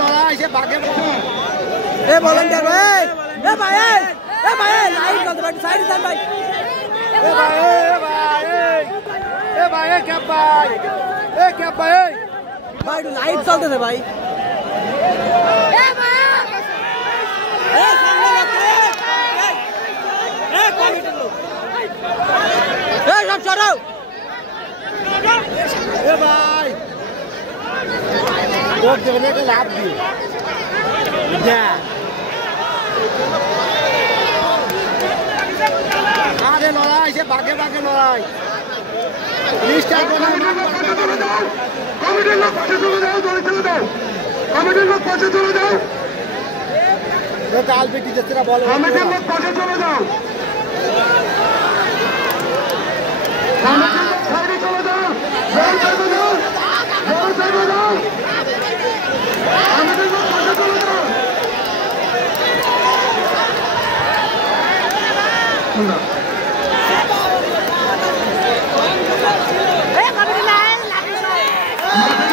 লড়াই সে বাগে এ ভলান্টিয়ার ভাই এ ভাই এ ভাই লাইট জ্বলতে ভাই সাইড দেন ভাই এ ভাই এ ভাই এ ক্যাপ ভাই এ ক্যাপ ভাই ভাই লাইট জ্বলতেছে ভাই এ ভাই এ সামনে লাগছে এ কমিটির লোক এ সব সরাও এ ভাই লোক দেবেন একটা লাভ দিয়ে যা আরে লড়াই সে বাগে বাগে লড়াই কমিটির লোক পাশে চলে যাও দড়ি ছেড়ে দাও কমিটির লোক পাশে চলে যাও কাল বেটি যাচ্ছে না বলো কমিটির লোক পাশে চলে যাও কমিটির লোক সাইডে চলে যাও জল চাইবে যাও জল চাইবে যাও কমিটির লোক পাশে চলে যাও এ কমিটি লাইন লাগছে